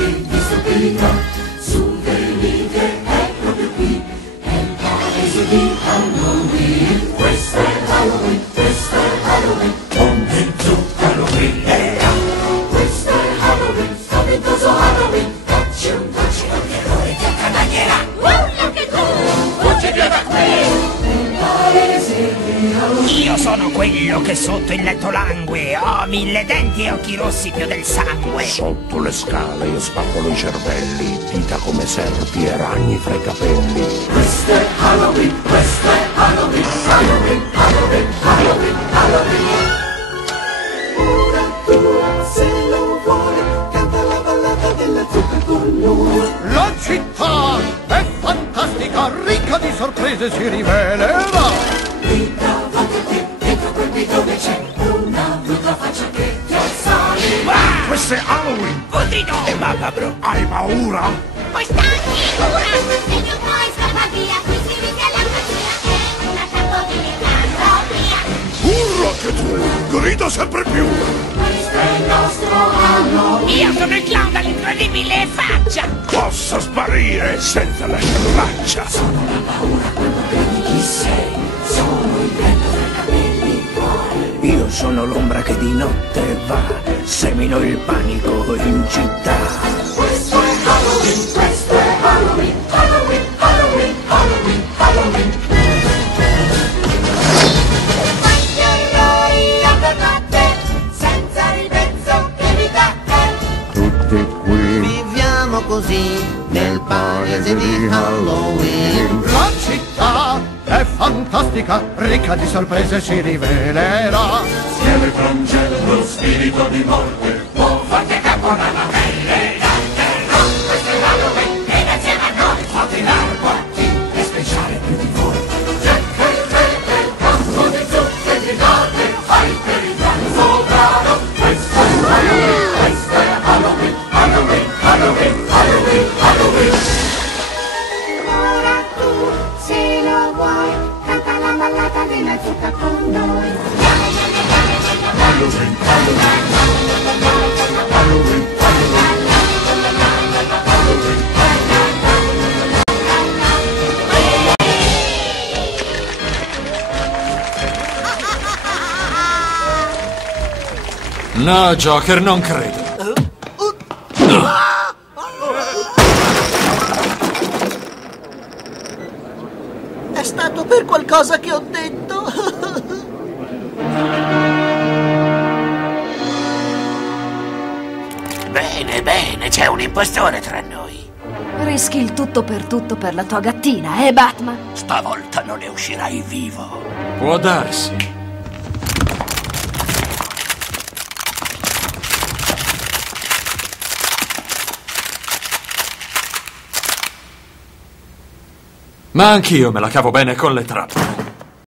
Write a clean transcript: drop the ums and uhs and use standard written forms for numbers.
che di stupidità, su venite, è proprio qui, è il paese di Halloween. Questo è Halloween, questo è Halloween, con giù Halloween, questo è Halloween, spaventoso Halloween, dacci un dolce o terrore ti accadagnerà. Anche tu, fuggi via da qui, il paese di Halloween. Io sono quello che sotto il letto langue, ho 1000 denti e occhi rossi più del sangue. Sotto le scale io spaccolo i cervelli, dita come serpi e ragni fra i capelli. Questo è Halloween, questo è Halloween, Halloween, Halloween, Halloween, Halloween. Ora tu, se lo vuoi, canta la ballata della zucca con noi. La città è fantastica, ricca di sorprese, si rivelerà. Ritrovate dentro quel bidone c'è una brutta faccia che ti assale. Questo è Halloween! Oddio! E macabro, hai paura? Puoi starti sicura, se non puoi scappar via, qui si rischia la magia, è una trampolina via. Urla che tu, grida sempre più! Questo è il nostro Halloween. Io sono il clown dall'incredibile faccia! Posso sparire senza la canovaccia! Sono la paura quando credi chi sei, sono il vento tra i capelli tuoi. Io sono l'ombra che di notte va, semino il panico in città. Questo è Halloween, questo è Halloween, Halloween, Halloween, Halloween, Halloween. Quanti orrori a notte, senza ribrezzo che vi batte. Tutti qui Viviamo così nel paese di Halloween. La città è fantastica, ricca di sorprese, si rivelerà. Scheletron c'è lo spirito di morte, può farti capo alla pelle da terra. Questo è Halloween, e insieme a noi fate largo a chi è speciale più di voi. Jack è il re del campo di zucche, gridate, fai per il pranzo bravo. Questo è Halloween, questo è Halloween, Halloween, Halloween, Halloween, Halloween. Ora tu, se lo vuoi, canta la ballata della zucca con noi. Halloween, Halloween, Halloween, No, Joker, non credo. È stato per qualcosa che ho detto. Bene, bene, c'è un impostore tra noi. Rischi il tutto per la tua gattina, Batman? Stavolta non ne uscirai vivo. Può darsi. Ma anch'io me la cavo bene con le trappole.